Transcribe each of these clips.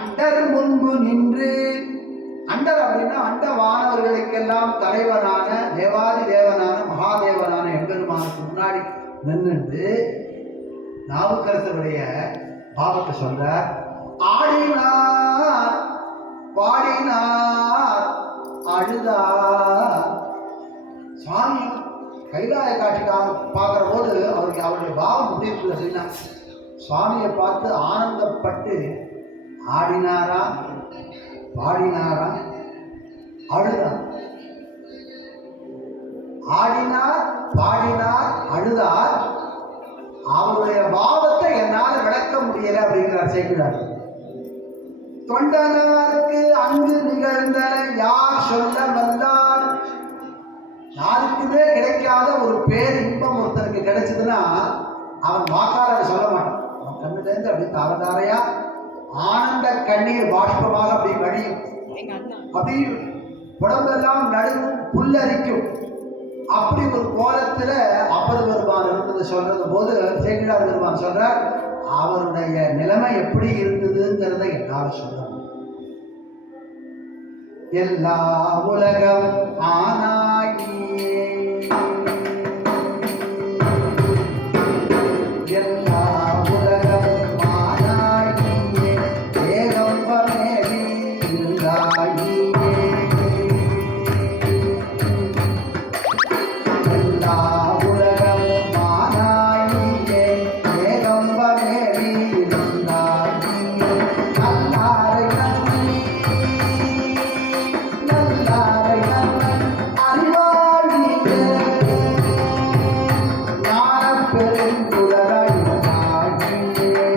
Under முன்பு நின்று, under அப்படின்னா அண்ட வானவர்களுக்கெல்லாம் தலைவனான தேவாதி தேவனான மகாதேவனான எம்பெருமானுக்கு முன்னாடி நின்று நாவுக்கரசருடைய பாவத்தை சொல்ற. ஆடினார் பாடினார் அழுதார். சுவாமி கைலாய காட்சிக்காக பார்க்குற போது அவருக்கு அவருடைய பாவம் முடிவுக்குள்ள செய்யலாம். சுவாமியை பார்த்து ஆனந்தப்பட்டு ஆடினாரா பாடினாரா அழுதார். ஆடினார் பாடினார் அழுதார். அவருடைய பாவத்தை என்னால் விளக்க முடியல அப்படிங்கிறார் சேர்க்கிறார். தொண்டனாருக்கு அங்கு நிகழ்ந்தன யார் சொல்ல வந்தார். யாருக்குமே கிடைக்காத ஒரு பேர் இன்பம் ஒருத்தருக்கு கிடைச்சதுன்னா அவன் வாக்காளரை சொல்ல மாட்டான். அவன் கண்ணுலேருந்து அப்படி தாரதாரையா ஆனந்த கண்ணீர் பாஷ்பமாக அப்படி வழியும். அப்படி உடம்பெல்லாம் நடுவும் புல்லரிக்கும். அப்படி ஒரு கோலத்துல அப்பர் பெருமான் இருந்தது சொல்றது போது சேக்கிழார் பெருமான் சொல்றார், அவருடைய நிலைமை எப்படி இருந்ததுங்கிறத எல்லாரும் சொல்றாங்க. எல்லா உலகம் ஆனாகியே எல்லா உலகம் ஆனாகியே ஏகம்பமேவி இருந்தாகியே எல்லா உலகம் ஆனாகியே ஏகம்பமேவி இருந்தாகியே நல்லாரை நன்றி நல்லாரை நன்றி அறிவாளியே ஞானப் பெருங்குழலாய் இருந்தாகியே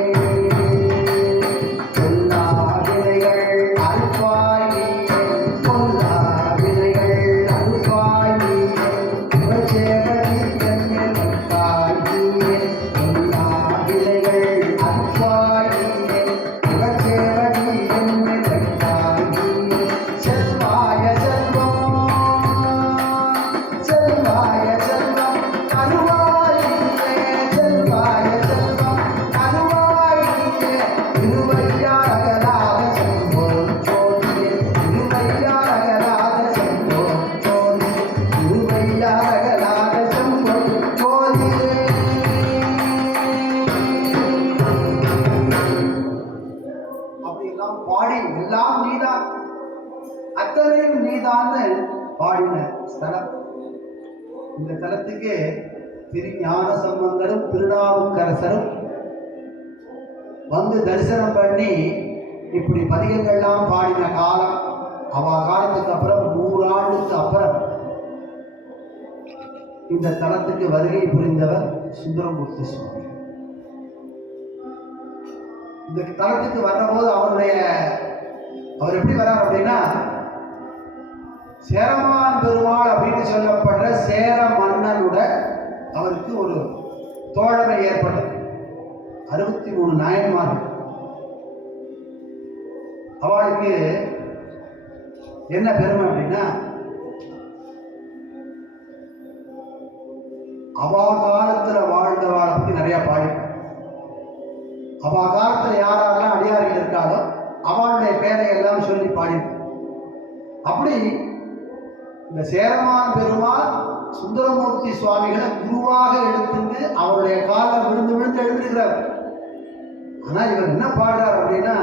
எல்லா வினைகள் அறுப்பாயியே பொல்லா வினைகள் அறுப்பாயியே சிவசேவகி தன்னில் வந்தாகியே எல்லா வினைகள் அறுப்பாயியே சிவசேவகி தன்னில் வந்தாகியே செல்வாய செல்வம் செல்வாய செல்வம் அருவாயியே செல்வாய செல்வம் அருவாயியே திருவையாரகலாக செல்வோம் சோழியே திருவையாரகலாக செல்வோம் சோழியே திருவையாரகலாக செல்வோம் சோழியே. அப்படியெல்லாம் பாடி எல்லாம் நீதான் அத்தனையும் நீதான்னு பாடின ஸ்தலம். இந்த தலத்துக்கு திருஞான சம்பந்தரும் திருநாவுக்கரசரும் வந்து தரிசனம் பண்ணி இப்படி பதிகங்கள்லாம் பாடின காலம். அவ காலத்துக்கு அப்புறம் 100 ஆண்டுக்கு அப்புறம் இந்த தலத்துக்கு வருகை புரிந்தவர் சுந்தரமூர்த்தி சுவாமி. இந்த தலத்துக்கு வர்றபோது அவர் எப்படி வர்றார் அப்படின்னா, சேரமான் பெருமாள் அப்படின்னு சொல்லப்படுற சேர மன்னனோட அவருக்கு ஒரு தோழமை ஏற்பட்டது. 63 நாயன்மார்கள். அவளுக்கு என்ன பெருமை அப்படின்னா, அவா காலத்துல வாழ்ந்தவாளை பத்தி நிறைய பாடி, அவா காலத்துல யாரெல்லாம் அடியார்கள் இருக்காளோ அவளுடைய பேரை எல்லாம் சொல்லி பாடி. அப்படி இந்த சேரமான் பெருமாள் சுந்தரமூர்த்தி சுவாமிகளை குருவாக எடுத்துட்டு அவருடைய காலில் விழுந்து விழுந்து எழுந்திருக்கிறார். ஆனா இவர் என்ன பாடுறார் அப்படின்னா,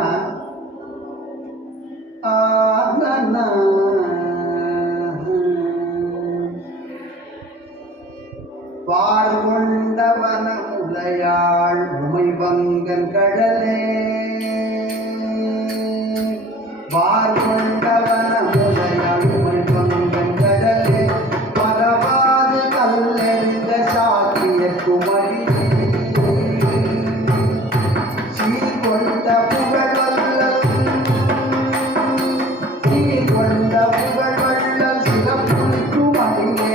பார்கொண்டவன முலையாள் உமை வங்கன் கடலே பார்கொண்டவன முலையாள் உமை வங்கன் கடலே பரவாது கல்லெறிந்த சாத்திய குமரி சீர்கொண்ட புகழ்வல்லல் சீர்கொண்ட புகழ்வல்லல் சிறப்புக்கு மணியே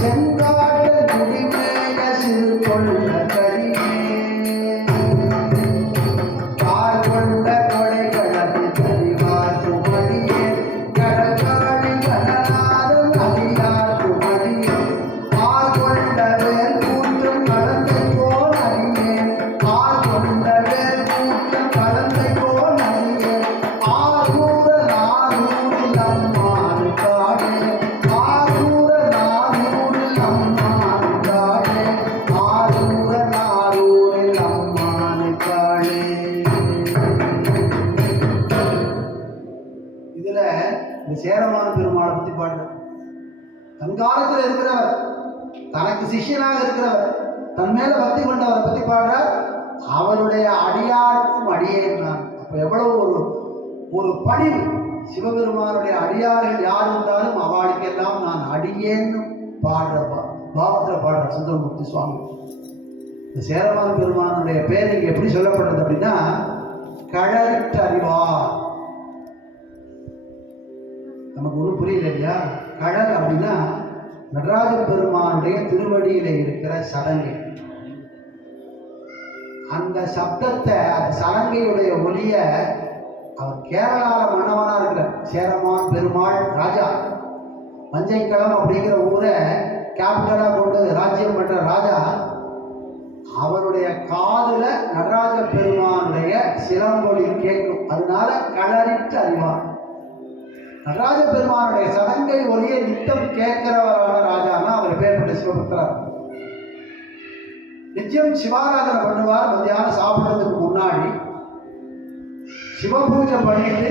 செங்காட்டல் குடிமேய சிறுகொள்ள கரியே ஸ்தானத்தில் இருக்கிறவர், தனக்கு சிஷ்யனாக இருக்கிறவர், தன் மேல பக்தி கொண்டவரை பத்தி பாடுறார். அவருடைய அடியாருக்கும் அடியேன் நான். அப்ப எவ்வளவு ஒரு பணிவு! சிவபெருமானுடைய அடியார்கள் யார் இருந்தாலும் அவளுக்கெல்லாம் நான் அடியேன்னு பாடுற பாவத்தில் பாடுற சுந்தரமூர்த்தி சுவாமி. இந்த சேரமான் பெருமானுடைய பேர் இங்க எப்படி சொல்லப்படுறது அப்படின்னா, கழற்ற அறிவார். நமக்கு ஒன்றும் புரியல இல்லையா? கடல் அப்படின்னா நடராஜ பெருமானுடைய திருவடியில இருக்கிற சடங்கை, அந்த சப்தத்தை, அந்த சடங்கையுடைய ஒலிய அவர் கேரளால மன்னவனா இருக்கிறார். சேரமான் பெருமாள் ராஜா மஞ்சைக்களம் அப்படிங்கிற ஊரை கேபிட்டலா கொண்டு ராஜ்யம் பண்ற ராஜா, அவருடைய காதுல நடராஜ பெருமானுடைய சிலம்பொலி கேட்கும். அதனால களறிட்டு அறிவார். நடராஜ பெருமானுடைய சடங்கை ஒலியை நித்தம் கேட்கிறவரான ராஜானா அவர் பேர் பண்ண சிவபக்தரார். நிச்சயம் சிவாராதனை பண்ணுவார். மத்தியானம் சாப்பிடுறதுக்கு முன்னாடி சிவபூஜை பண்ணிட்டு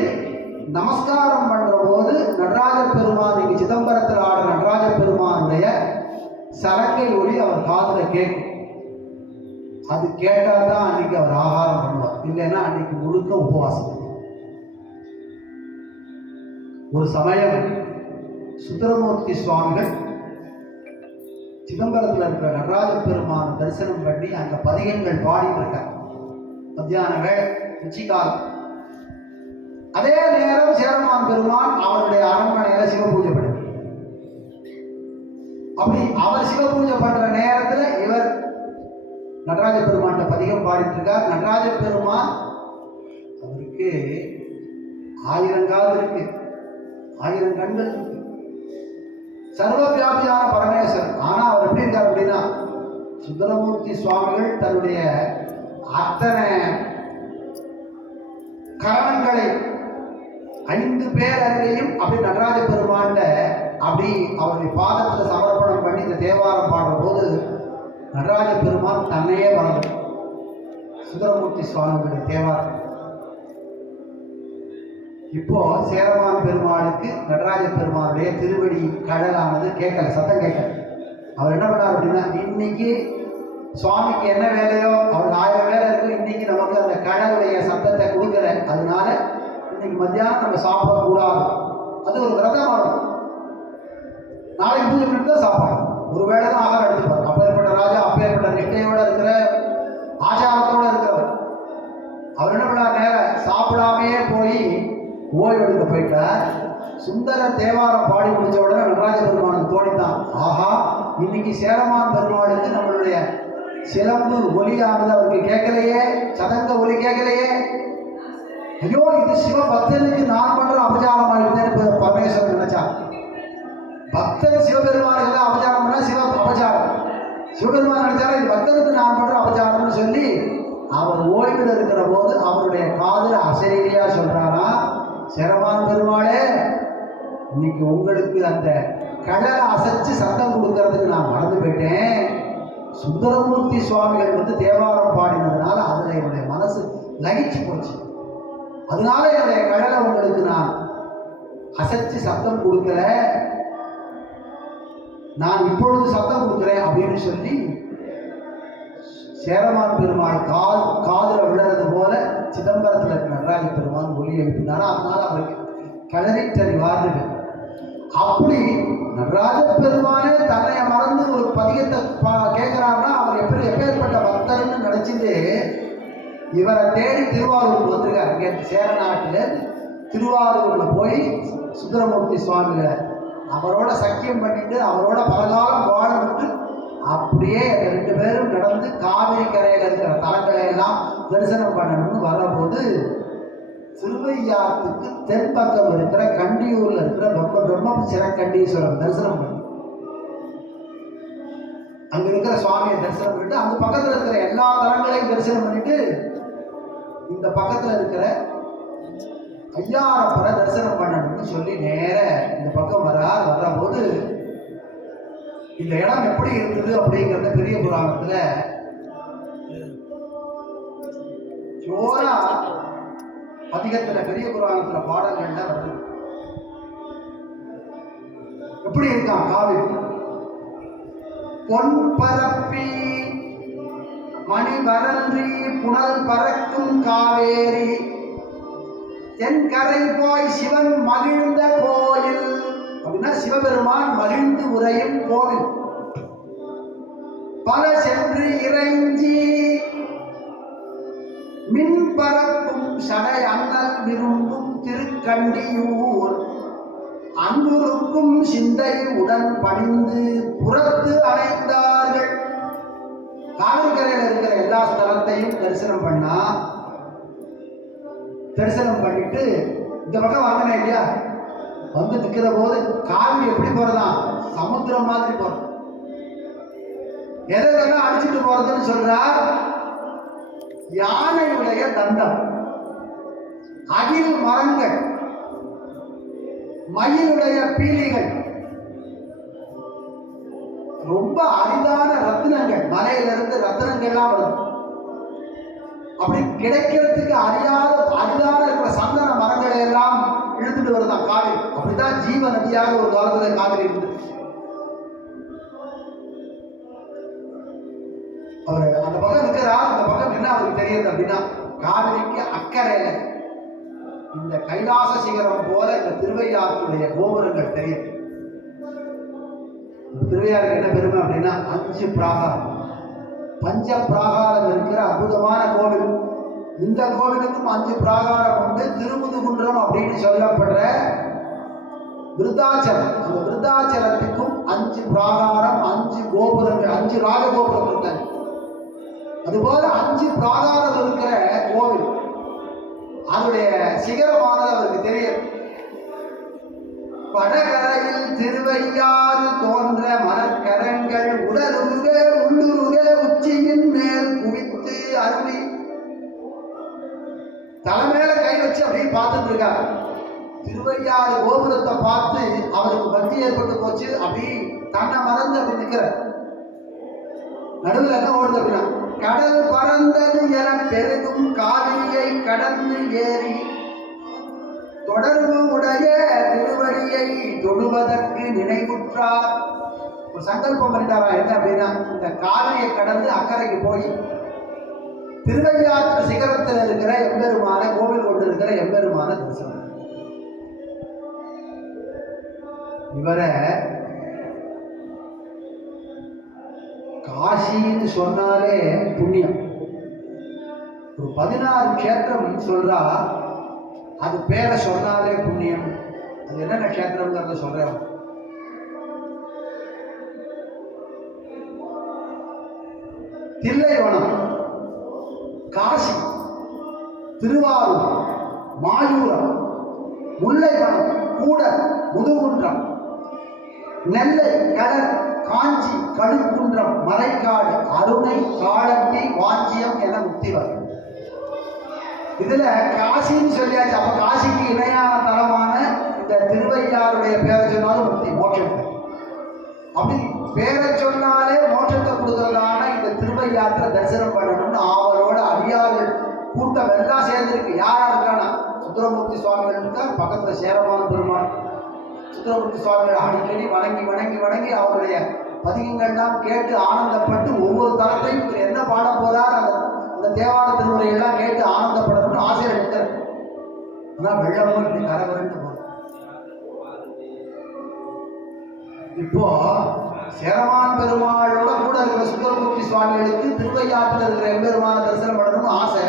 நமஸ்காரம் பண்ற போது நடராஜ பெருமான், இங்கு சிதம்பரத்தில் ஆடுற நடராஜ பெருமானுடைய சலங்கை ஒலி அவர் காதுல கேட்கும். அது கேட்டாதான் அன்னைக்கு அவர் ஆகாரம் பண்ணுவார், இல்லைன்னா அன்னைக்கு முழுக்க உபவாசம். ஒரு சமயம் சுந்தரமூர்த்தி சுவாமிகள் சிதம்பரத்தில் இருக்கிற நடராஜ பெருமான் தரிசனம் பண்ணி அங்க பதிகங்கள் பாடிட்டு இருக்கார். மத்தியான வேளை உச்சிகாலம். அதே நேரம் சேரமான் பெருமான் அவருடைய அரண்மனையில சிவபூஜை பண்ண. அப்படி அவர் சிவபூஜை பண்ற நேரத்துல இவர் நடராஜ பெருமான் பதிகம் பாடிட்டு இருக்கார். நடராஜ பெருமான் அவருக்கு 1000 காது இருக்கு, 1000 கண்கள் இருக்கு, சர்வ வியாபியான பரமேஸ்வரன். ஆனா அவர் எப்படி இருக்கார் அப்படின்னா, சுந்தரமூர்த்தி சுவாமிகள் தன்னுடைய அத்தனை கரணங்களை 5 பேர் அறிவையும் அப்படி நடராஜ பெருமான்ல அப்படி அவருடைய பாதத்தில் சமர்ப்பணம் பண்ணி இந்த தேவாரம் பாடுற போது நடராஜ பெருமான் தன்னையே வளர்ந்து சுந்தரமூர்த்தி சுவாமிகளுடைய தேவாரம். இப்போ சேரமான் பெருமாளுக்கு நடராஜ பெருமானுடைய திருவடி கடலானது கேட்கல, சத்தம் கேட்கல. அவர் என்ன பண்ணார் அப்படின்னா, இன்னைக்கு சுவாமிக்கு என்ன வேலையோ அவர் 1000 வேலை இருக்கும், இன்னைக்கு நமக்கு அந்த கடவுடைய சத்தத்தை கொடுக்கல, அதனால இன்னைக்கு மத்தியானம் நம்ம சாப்பிடக்கூடாது. அது ஒரு விரதமானது. நாளைக்கு பூஜை பண்ணிட்டு தான் சாப்பாடு, ஒரு வேளை தான் ஆகாரம் எடுத்துப்பார். அப்பேற்பட்ட ராஜா, அப்பேற்பட்ட நிஷ்டையோட இருக்கிற ஆச்சாரத்தோட இருக்கிறவர். அவர் என்ன பண்ணார், நேரம் சாப்பிடாமையே போய் ஓய்வு எடுக்க போயிட்டார். சுந்தர தேவாரம் பாடி முடிச்ச உடனே நடராஜ பெருமானுக்கு தோணித்தான், ஆஹா இன்னைக்கு சேரமான் பெருமாளுக்கு நம்மளுடைய சிலம்பு ஒலியானது அவருக்கு கேட்கலையே, சதங்க ஒலி கேட்கலையே, ஐயோ இது சிவ பக்தனுக்கு நான் பண்ற அபச்சாரம் ஆயிடுதேன்னு பரமேஸ்வரன் நினைச்சான். பக்தன் சிவபெருமானுக்கு தான் அபச்சாரம் பண்ணா சிவ அபச்சாரம், சிவபெருமான் நினைச்சாலும் இது பக்தனுக்கு நான் பண்ற அபச்சாரம்னு சொல்லி அவர் ஓய்வில் இருக்கிற போது அவருடைய காதுல அசரீரியா சொல்றாரா, சேரமான் பெருமாளே இன்னைக்கு உங்களுக்கு அந்த கடலை அசைச்சு சத்தம் கொடுக்கறதுக்கு நான் மறந்து போயிட்டேன். சுந்தரமூர்த்தி சுவாமிகள் வந்து தேவாரம் பாடினதுனால அதுல என்னுடைய மனசு லகிச்சு போச்சு, அதனால என்னுடைய கடலை உங்களுக்கு நான் அசைச்சு சத்தம் கொடுக்கல, நான் இப்பொழுது சத்தம் கொடுக்குறேன் அப்படின்னு சொல்லி சேரமான் பெருமாள் காதுல விழுறது போல சிதம்பரத்தில் இருக்கிற நடராஜ பெருமான் ஒலி எழுப்பினாரா, அதனால அவருக்கு களறிட்டறிவார்கள். அப்படி நடராஜ பெருமானே தன்னை மறந்து ஒரு பதிகத்தை கேட்கிறாருன்னா அவர் எப்பேற்பட்ட பக்தர்னு நினைச்சிட்டு இவரை தேடி திருவாரூருக்கு வந்திருக்காரு. இங்கே சேர நாட்டில் திருவாரூர்ல போய் சுந்தரமூர்த்தி சுவாமிகளை அவரோட சக்கியம் பண்ணிட்டு அவரோட பலகாலம் வாழவிட்டு அப்படியே 2 பேரும் நடந்து காவிரி கரையில் இருக்கிற தலங்களை எல்லாம் தரிசனம் பண்ணணும்னு வர்றபோது திருவையாற்றுக்கு தென்பக்கம் இருக்கிற கண்டியூர்ல இருக்கிற பிரம்ம சிறக்கண்டீஸ்வரர் தரிசனம் பண்ணி அங்க இருக்கிற சுவாமியை தரிசனம் பண்ணிட்டு அந்த பக்கத்துல இருக்கிற எல்லா தலங்களையும் தரிசனம் பண்ணிட்டு இந்த பக்கத்துல இருக்கிற ஐயாரப்பரை தரிசனம் பண்ணணும்னு சொல்லி நேர இந்த பக்கம் வர்ற போது இந்த இடம் எப்படி இருக்குது அப்படிங்கிறத பெரிய புராணத்துல ஜோரா அதிகத்துல பெரிய புராணத்துல பாடல்கள்ல வருது. எப்படி இருக்கான் காவிரி, பொன் பரப்பி மணி வரன்றி புனல் பறக்கும் காவேரி தென்கரை போய் சிவன் மகிழ்ந்த கோயில் அப்படின்னா சிவபெருமான் மகிழ்ந்து உரையும் கோவில். பல சென்று இறைஞ்சி மின் பரப்பும் சடை அண்ணல் விரும்பும் திருக்கண்டியூர் அன்புருக்கும் சிந்தை உடன் பணிந்து புறத்து அடைந்தார்கள். காவிரிக்கரையில் இருக்கிற எல்லா ஸ்தலத்தையும் தரிசனம் பண்ணிட்டு இந்த பக்கம் வாங்கினேன் இல்லையா, வந்து நிற்கிற போது காவிரி எப்படி போறதான், சமுத்திரம் மாதிரி போறது. எதெல்லாம் அடிச்சுட்டு போறதுன்னு சொல்றார். யானையுடைய தண்டம், அகில் மரங்கள், மயிலுடைய பீலிகள், ரொம்ப அரிதான ரத்தினங்கள், மலையிலிருந்து ரத்தினங்கள்லாம் வருது. அப்படி கிடைக்கிறதுக்கு அரிதான இருக்கிற சந்தன மரங்களை எல்லாம் இழுத்துட்டு வருதான் காவிரி. அப்படிதான் ஜீவ நதியாக ஒரு காலத்துல காவிரி இருந்து. அவர் அந்த பக்கம் இருக்கிறார். அந்த பக்கம் என்ன அவருக்கு தெரியுது அப்படின்னா, காவிரிக்கு அக்கறையில இந்த கைலாச சிகரம் போல இந்த திருவையாற்றுடைய கோபுரங்கள் தெரியும். திருவையாருக்கு என்ன பெருமை அப்படின்னா 5 பிராகாரம், பஞ்ச பிராகாரம் இருக்கிற அற்புதமான கோவில். இந்த கோவிலுக்கும் 5 பிராகாரம் உண்டு. திருமுதுகுன்றம் அப்படின்னு சொல்லப்படுற விருத்தாச்சலம், அந்த விருத்தாச்சலத்துக்கும் 5 பிராகாரம், 5 கோபுரங்கள், 5 ராஜகோபுரம் இருக்காங்க. அதுபோல 5 பிராகாரம் இருக்கிற கோவில், அதனுடைய சிகரமானது அவருக்கு தெரியும். வடகரையில் திருவையாறு தோன்ற மரக்கரங்கள் உடலுருக உள்ளுருக உச்சியின் மேல் குவித்து அருளி தலைமையில கை வச்சு அப்படியே பார்த்துட்டு இருக்காரு. திருவையாறு கோபுரத்தை பார்த்து அவருக்கு பக்தி ஏற்பட்டு போச்சு. அப்படி தன்னை மறந்து அப்படி நிற்கிற நடுவில் என்ன ஓடுது அப்படின்னா, கடல் பறந்தது என பெருகும் காவிரியை கடந்து ஏறி தொடர்பு உடைய திருவடியை தொடுவதற்கு நினைவுற்றார். ஒரு சங்கல்பம் பண்ணிட்டாரா என்ன அப்படின்னா, இந்த காவிரியை கடந்து அக்கறைக்கு போய் திருவையாற்று சிகரத்தில் இருக்கிற எம்பெருமான கோவில் கொண்டு இருக்கிற எம்பெருமான தரிசனம். இவரை காசின்னு சொன்னாலே புண்ணியம். ஒரு 16 க்ஷேத்திரம் சொல்றா, அது பேரை சொன்னாலே புண்ணியம். அது என்னென்ன க்ஷேத்திரம்ங்கிறத சொல்றேன். தில்லைவனம், காசி, திருவாரூர், மாயூரம், முல்லைவனம், கூடல், முதுகுன்றம், நெல்லை, கடல், காஞ்சி, கடுக்குன்றம், மலைக்காடு, அருணை, காலத்தி, வாஞ்சியம் என முக்திவர். இதுல காசின்னு சொல்லியாச்சு. அப்ப காசிக்கு இணையான தலமான இந்த திருவையாருடைய பேரை சொன்னாலும் முக்தி, மோட்சம். அப்படி பேரை சொன்னாலே மோட்சத்தை கொடுக்கறதான இந்த திருவையாற்றை தரிசனம் பண்ணணும்னு ஆவலோட அடியார்கள் கூட்டம் எல்லாம் சேர்ந்திருக்கு. யாரா இருக்கானா, சுந்தரமூர்த்தி சுவாமிகள் இருக்கார், பக்கத்துல சேரமான பெருமாள். சுந்தரமூர்த்தி சுவாமிகள் அடிக்கடி வணங்கி வணங்கி வணங்கி அவருடைய பதிகங்கள்லாம் கேட்டு ஆனந்தப்பட்டு ஒவ்வொரு தளத்தையும் இவர் என்ன பாட போறார், அந்த தேவார திருமுறையெல்லாம் கேட்டு ஆனந்தப்படணும்னு ஆசையில் இருக்கிறேன். ஆனால் வெள்ளமும் இப்படி கரவரண்டு போகுது. இப்போ சேரமான் பெருமாளோட கூட இருக்கிற சுந்தரமூர்த்தி சுவாமிகளுக்கு திருவையாற்றில் இருக்கிற எம்பெருமான தரிசனம் பண்ணணும்னு ஆசை.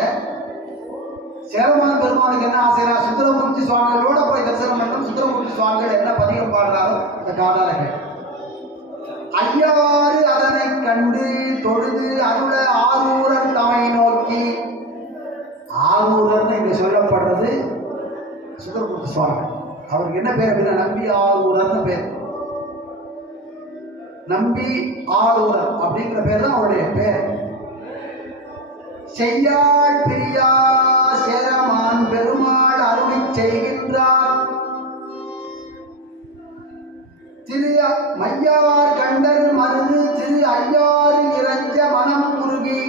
சேரமான் பெருமானுக்கு என்ன ஆசைனா, சுந்தரமூர்த்தி சுவாமிகளோட போய் தரிசனம் பண்ணணும். சுந்தரமூர்த்தி சுவாமிகள் என்ன பதிகம் பாடுறாரோ அந்த காதால கேட்கும். ஐயாறு அதனை கண்டு தொழுது அருள ஆரூரர் தமை நோக்கி. ஆரூரர்னு இங்க சொல்லப்படுறது சுந்தரமூர்த்தி சுவாமி. அவருக்கு என்ன பேர் அப்படின்னா நம்பி ஆரூரர்னு பேர். நம்பி ஆரூரர் அப்படிங்கிற பேர் தான் அவருடைய பேர். செய்யாள் பிரியா சேரமான் பெருமாள் அருளி செய்கின்றார். திரு மையார் கண்டர் மருது திரு ஐயாறு இறஞ்ச மனம் குறுகி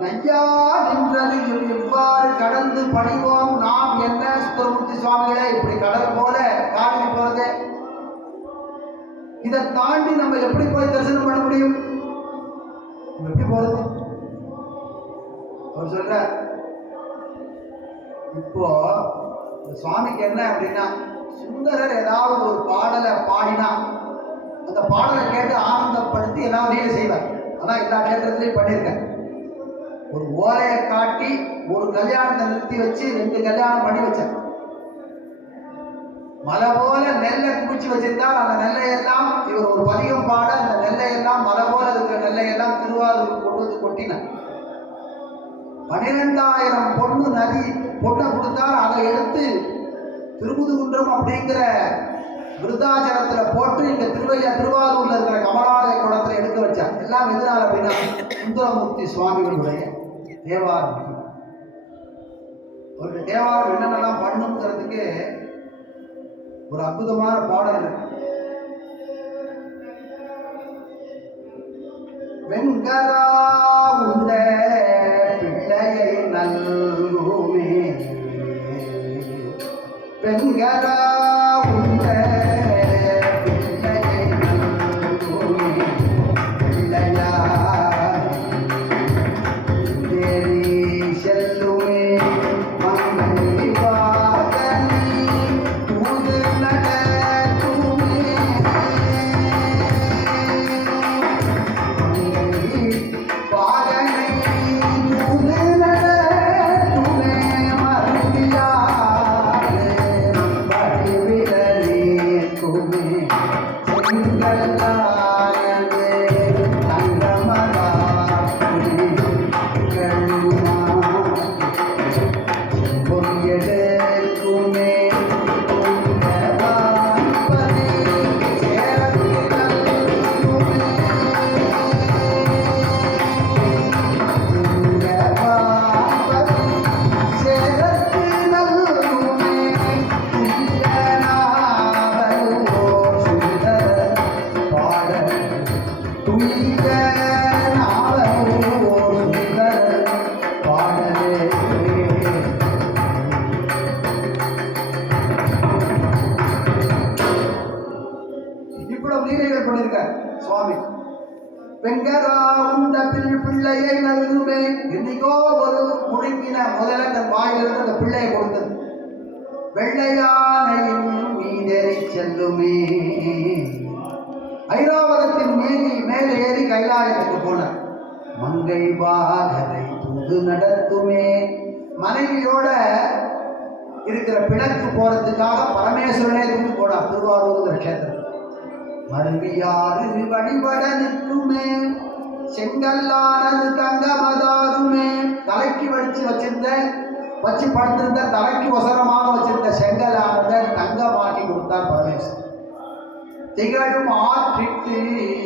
நையா நின்றது இவ்வாறு கடந்து பணிவோம் நாம் என்ன. சுந்தரமூர்த்தி சுவாமிகளே, இப்படி கடல் போல காவிரி போறது இதை தாண்டி நம்ம எப்படி போய் தரிசனம் பண்ண முடியும்? எப்படி போறது? அவர் சொல்ற இப்போ சுவாமிக்கு என்ன அப்படின்னா, சுந்தரர் ஏதாவது ஒரு பாடலை பாடினா அந்த பாடலை கேட்டு ஆனந்தப்படுத்தி எல்லாரையும் செய்வார். அதான் எல்லா கேத்திரத்திலையும் பண்ணியிருக்கேன். ஒரு ஓலையை காட்டி ஒரு கல்யாணத்தை நிறுத்தி வச்சு 2 கல்யாணம் பண்ணி வச்சேன். மலை போல நெல்லை குமிச்சு வச்சிருந்தால் அந்த நெல்லையெல்லாம் இவர் ஒரு பதிகம் பாட அந்த நெல்லையெல்லாம் மலை போல இருக்கிற நெல்லையெல்லாம் திருவாரூருக்கு கொண்டு வந்து கொட்டினார். 12,000 பொண்ணு நதி பொண்ணை கொடுத்தால் அதை எடுத்து திருமுதுகுன்றம் அப்படிங்கிற விருத்தாச்சலத்துல போட்டு இங்க திருவாரூர்ல இருக்கிற கமலாலய குளத்துல எடுக்க வச்சார். எல்லாம் எதனால அப்படின்னா சுந்தரமூர்த்தி சுவாமிகளுடைய தேவாரம். ஒரு தேவாரம் என்னென்னலாம் பண்ணுங்கிறதுக்கு ஒரு அற்புதமான பாடல் இருக்கு. வெங்கரா உண்ட பிள்ளையை நல்குமே, வெங்கரா உண்ட பிள்ளையை நல்குமே, பிள்ளையா தேவி செல்லுமே மங்கை வாகனி தூது நடக்குமே, சுவாமி. வெங்கரா உண்ட பிள்ளையை நல்குமே, இன்னைக்கோ ஒரு முழுங்கின முதல்ல தன் வாயிலிருந்து அந்த பிள்ளையை கொடுத்தது. வெள்ளையானையின் மீதேறி செல்லுமே, ஐராவதத்தின் மேலே ஏறி கைலாயத்துக்கு போனார். மங்கை பாகரை தூது நடத்துமே, மனைவியோட இருக்கிற பிணக்கு போறதுக்காக பரமேஸ்வரனே தூது போனார் திருவாரூர் கஷேத்திரம். மருவியாறு வழிபட நிற்குமே, செங்கல்லானது தங்கமதாகுமே, தலைக்கு வச்சு படுத்திருந்த தலைக்கு ஒசரமாக வச்சிருந்த செங்கலானத தங்கமாக்கி கொடுத்தார் பரமேஸ்வரன். திகழும் ஆற்றிட்டு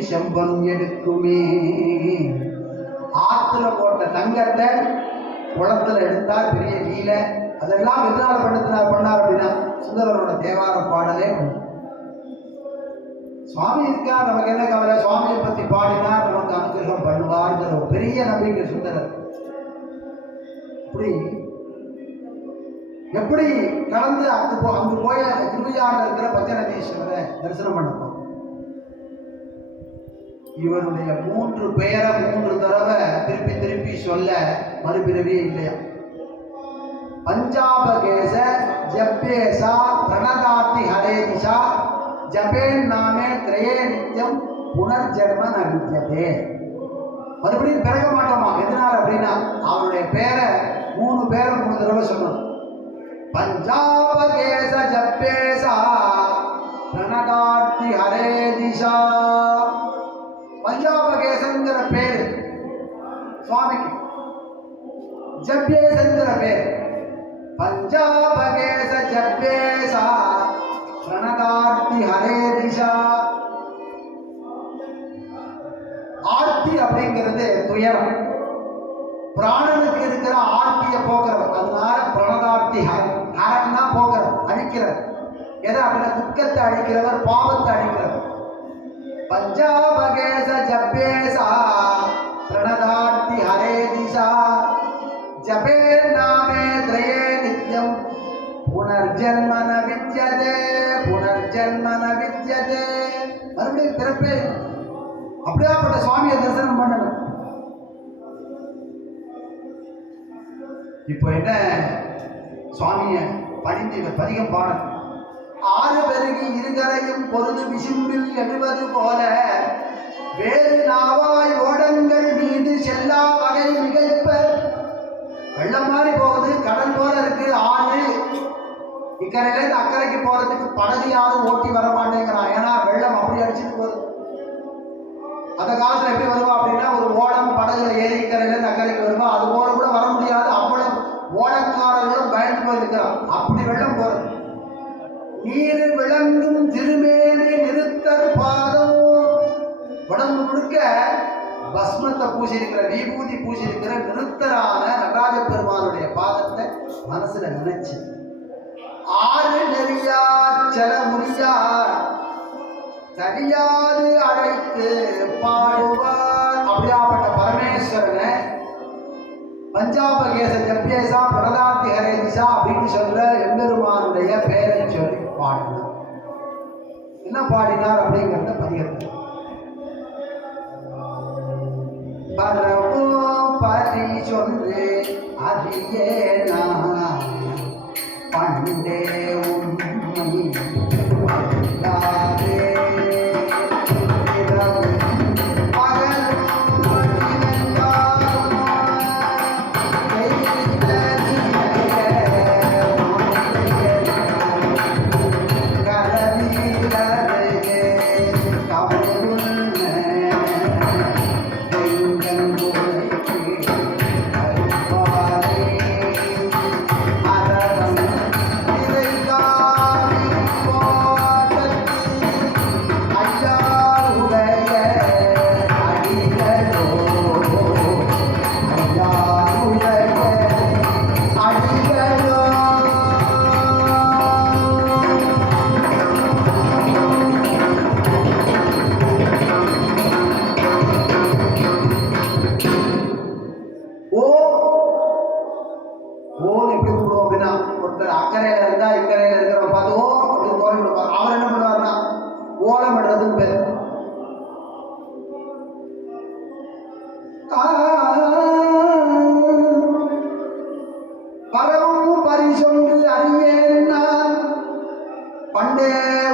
செம்பம் எடுக்குமே, ஆற்றுல போட்ட தங்கத்தை குளத்துல எடுத்தார். பெரிய லீலை. அதெல்லாம் எதனால பண்ணார் அப்படின்னா சுந்தரரோட தேவார பாடலே சுவாமி இருக்கா, நமக்கு என்ன கவலை, சுவாமியை பத்தி பாடினா நமக்கு அனுகிரகம் பண்ணுவார்ங்கிற ஒரு பெரிய நம்பிக்கை சுந்தரர். எப்படி கடந்து அங்கு போய திருவையாறுல இருக்கிற பஞ்சநதீஸ்வரரை தரிசனம் பண்ணப்போம். இவருடைய 3 பெயரை 3 தடவை திருப்பி சொல்ல மறுபிறவியே இல்லையா. பஞ்சாபகேச ஜப்பேசா பிரணதாத்தி ஹரே திஷா ஜபேன் நாமே திரையே நித்தியம் புனர்ஜென்ம நவித்யதே. மறுபடியும் பிறக்க மாட்டோமா. எதனால அப்படின்னா அவருடைய பேரை 3 பேரை 3 தடவை சொல்லணும். பஞ்சாபகேச ஜப்பேசா பிரணதாத்தி ஹரே திஷா. பஞ்சாபகேசங்கிற பேரு சுவாமிக்கு, ஜப்பேசங்கிற பேர். பஞ்சாபகேச ஜப்பேசா பிரணதாத்தி ஹரே திஷா. ஆர்த்தி அப்படிங்கிறது துயரம், பிராணனுக்கு இருக்கிற ஆர்த்தியை போக்குறவர். அதனால பிரணதார்த்தி ஹரன்னா போக்குறவர், அழிக்கிறவர். எதை அப்படின்னா துக்கத்தை அழிக்கிறவர், பாவத்தை அழிக்கிறவர். பஞ்சாபகேச ஜப்பேசா பிரணதார்த்தி ஹரே திஷா ஜபே நாமே திரயே நித்யம் புனர்ஜன்மன வித்யதே புனர்ஜன்மன வித்யதே. மறுபடியும் சுவாமியை தரிசனம் பண்ணணும். இப்போ என்ன சுவாமிய படித்து இவர் பதிகம் பாடணும். ஆறு பெருகி இருகரையும் பொருது விசும்பில் எழுவது போல வேறு நாவாய் ஓடங்கள் மீது செல்லா வகை மிகைப்ப. வெள்ளம் மாதிரி போகுது, கடல் போல இருக்கு ஆறு. இக்கரையிலேருந்து அக்கறைக்கு போறதுக்கு படகு யாரும் ஓட்டி வர மாட்டேங்கிறான். ஏன்னா வெள்ளம் அப்படி அடிச்சுட்டு போகுது. அந்த காலத்துல எப்படி வருவா அப்படின்னா, ஒரு ஓடம் படகுல ஏறி இக்கரையிலேருந்து அக்கறைக்கு வருவா. அது போல கூட வர முடியாது. அவ்வளவு ஓடக்காரர்களும் பயந்து போயிருக்கிறான். அப்படி வெள்ளம் போறது. நீர் விளங்கும் திருமேனி நிறுத்தர் பாதம். உடம்பு முழுக்க பஸ்மத்தை பூசியிருக்கிற, விபூதி பூசியிருக்கிற நிறுத்தரான நடராஜ பெருமானுடைய பாதத்தை மனசுல நினைச்சு ஆறு நெறியா செல முடியார் சரியாது அழைத்து பாடுவார். அப்படியாப்பட்ட பரமேஸ்வரனை பஞ்சாபகேச ஜப்யேசா பிரதாந்தி ஹரேதிசா அப்படின்னு சொல்ல எம்பெருமானுடைய பெயரை சொல்லி பாடினார். என்ன பாடினார் அப்படிங்கிறத பதிகத்தில் பரவோ பரி சொன்று அதியே நான் பண்டே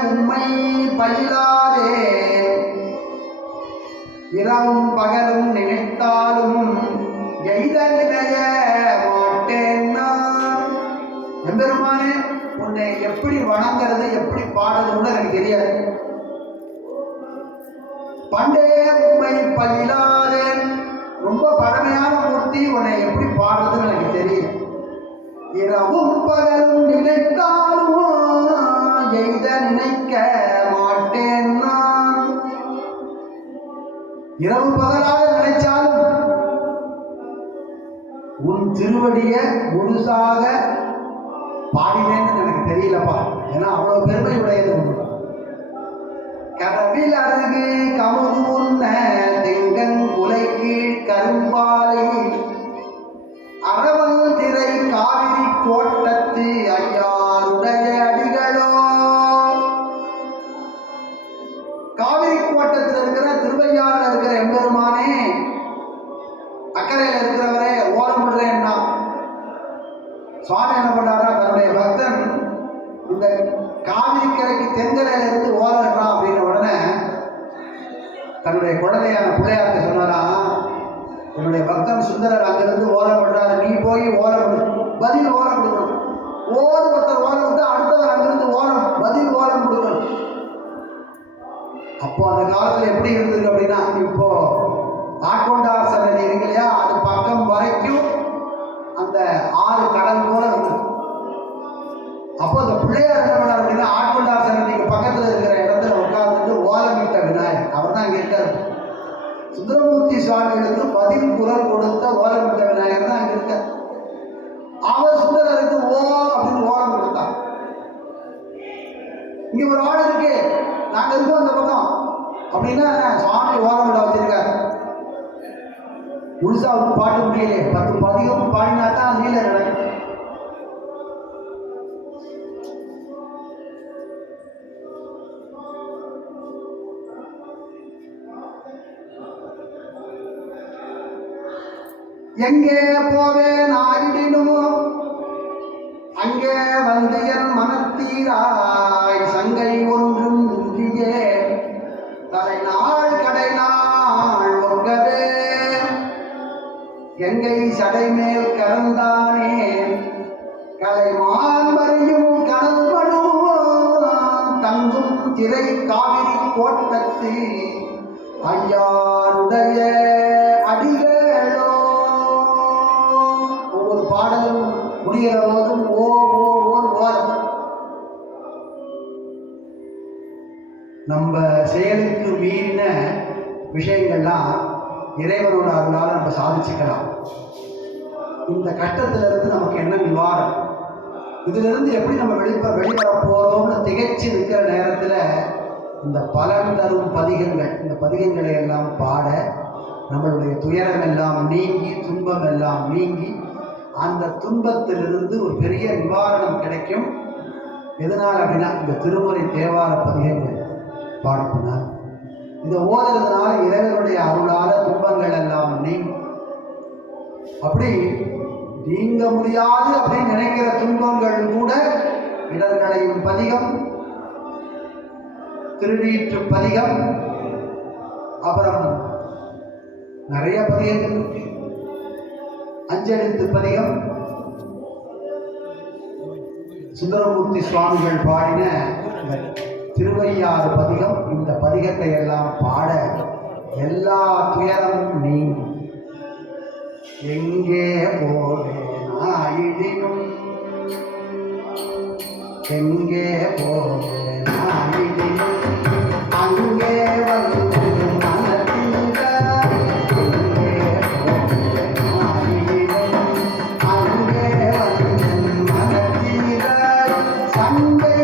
உண்மை இரவும் பகலும் நினைத்தாலும் எய்த நினைய மாட்டேன். எம்பெருமானே, உன்னை எப்படி வணங்குறது எப்படி பாடுறதுன்னு எனக்கு தெரியாது. பண்டே உண்மை பயிலாதே, ரொம்ப பழமையான மூர்த்தி, உன்னை எப்படி பாடுறதுன்னு எனக்கு தெரியும். இரவும் பகலும் நினைத்தாலும் எய்த நினைக்க மாட்டேன். இரவு பகலாக நினைச்சாலும் உன் திருவடிய முழுசாக பாடினேன்னு எனக்கு தெரியலப்பா. ஏன்னா அவ்வளவு பெருமை உடையது. கடவில் அருகு கமுது உண்ண திங்கன் குலைக்கு கரும்பாலை அறவல் திரை காவிரி கோட்டத்து ஐயாருடைய அடிகளோ. காவிரி கோட்டத்தில் இருக்கிற திருவையாறுல இருக்கிற எம்பெருமானே, அக்கறையில் இருக்கிறவரே ஓலம் விடுறேன்னா சுவாமி என்ன பண்ணாரா, தன்னுடைய பக்தன் இந்த காவிரி கரைக்கு தென்கரையில இருந்து ஓலறான் அப்படின்ன உடனே தன்னுடைய குழந்தையான பிள்ளையாருக்கு சொன்னாரா, என்னுடைய பக்தன் சுந்தரர் அங்கிருந்து ஓலம் பண்றாரு, நீ போய் ஓலம் பதில் ஓலம் கொடுக்கணும். ஒருத்தர் ஓலம் விட்டு அடுத்தவர் அங்கிருந்து ஓலம் பதில் ஓலம் கொடுக்கணும். அப்போ அந்த காலத்துல எப்படி இருந்தது அப்படின்னா, இப்போ ஆட்கொண்டார் சன்னதி இருக்கு இல்லையா, அது பக்கம் வரைக்கும் அந்த ஆறு கடல் போல இருந்தது. அப்போ அந்த பிள்ளையார் என்ன பண்ணார் அப்படின்னா, ஆட்கொண்டார் சன்னதிக்கு பக்கத்துல இருக்கிற இடத்துல உட்கார்ந்துட்டு ஓலமிட்ட விநாயகர், அவர் தான் அங்க இருக்காரு. சுந்தரமூர்த்தி சுவாமிகளுக்கு பதில் குரல் கொடுத்த ஓலமிட்ட விநாயகர் தான் அங்க இருக்கார். அவர் சுந்தரருக்கு ஓ அப்படின்னு ஓலம் கொடுத்தார். இங்க ஒரு ஆள் இருக்கு, நாங்க இருக்கோம் அந்த பக்கம் அப்படின்னா சுவாமி ஓலமிட வச்சிருக்காரு. முழுசா வந்து பாட்டு முடியலையே, 10 பதிகம் பாடினா தான் லீலை நடக்கும். எங்கே போவேன் ஆயிடினுமோ அங்கே வந்து என் மனத்தீராய் சங்கை ஒன்றும் இன்றியே தலைநாள் கடைநாள் ஒங்கவே எங்கை சடைமேல் கரந்தானே கலைமான் மறியும் கடல் மடுவோம் தங்கும் திரை காவிரி கோட்டத்து ஐயாருடைய அடிகளோ. ஒவ்வொரு பாடலும் முடிகிற போதும் ஓ ஓரம் நம்ம செயலுக்கு மீறின விஷயங்கள்லாம் இறைவனோட அருளால் நம்ம சாதிச்சுக்கலாம். இந்த கஷ்டத்திலிருந்து நமக்கு என்ன நிவாரணம், இதிலிருந்து எப்படி நம்ம வெளிவர போறோம்னு திகைச்சு இருக்கிற நேரத்தில் இந்த பலன் தரும் பதிகங்கள், இந்த பதிகங்களை எல்லாம் பாட நம்மளுடைய துயரம் எல்லாம் நீங்கி துன்பம் எல்லாம் நீங்கி அந்த துன்பத்திலிருந்து ஒரு பெரிய நிவாரணம் கிடைக்கும். எதனால் அப்படின்னா இந்த திருமுறை தேவார பதிகங்கள் பாடினார். இந்த ஓதுறதுனால இறைவனுடைய அருளால துன்பங்கள் எல்லாம் நீங்கும். அப்படி நீங்க முடியாது அப்படின்னு நினைக்கிற துன்பங்கள் கூட இடர்களையும் பதிகம், திருநீற்று பதிகம், அப்புறம் நிறைய பதிகங்கள், அஞ்செழுத்து பதிகம், சுந்தரமூர்த்தி சுவாமிகள் பாடின திருவையாறு பதிகம், இந்த பதிகத்தை எல்லாம் பாட எல்லா துயரமும் நீங்கும். எங்கே போவேனாயிடினும் எங்கே போவேனாயிடினும் அங்கே வந்து மனத்தில அங்கே வந்து மனத்தில சண்டை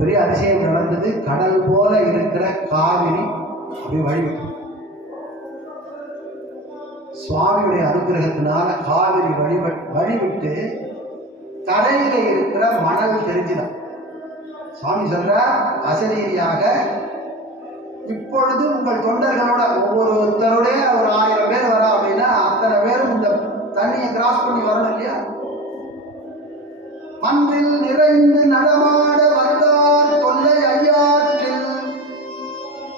பெரிய அதிசயம் நடந்தது. கடல் போல இருக்கிற காவிரி அப்படி வழிவிட்டு சுவாமியுடைய அனுகிரகத்தினால காவிரி வழிவிட்டு கரையில இருக்கிற மணல் தெரிஞ்சுதான். சுவாமி சொல்ற அசரீரியாக இப்பொழுது உங்கள் தொண்டர்களோட ஒவ்வொருத்தருடைய ஒரு 1000 பேர் வரா அப்படின்னா அத்தனை பேரும் இந்த தண்ணியை கிராஸ் பண்ணி வரணும் இல்லையா? மண்ணில் நிறைந்து நடமாட வந்தார் தொல்லை ஐயாற்றில்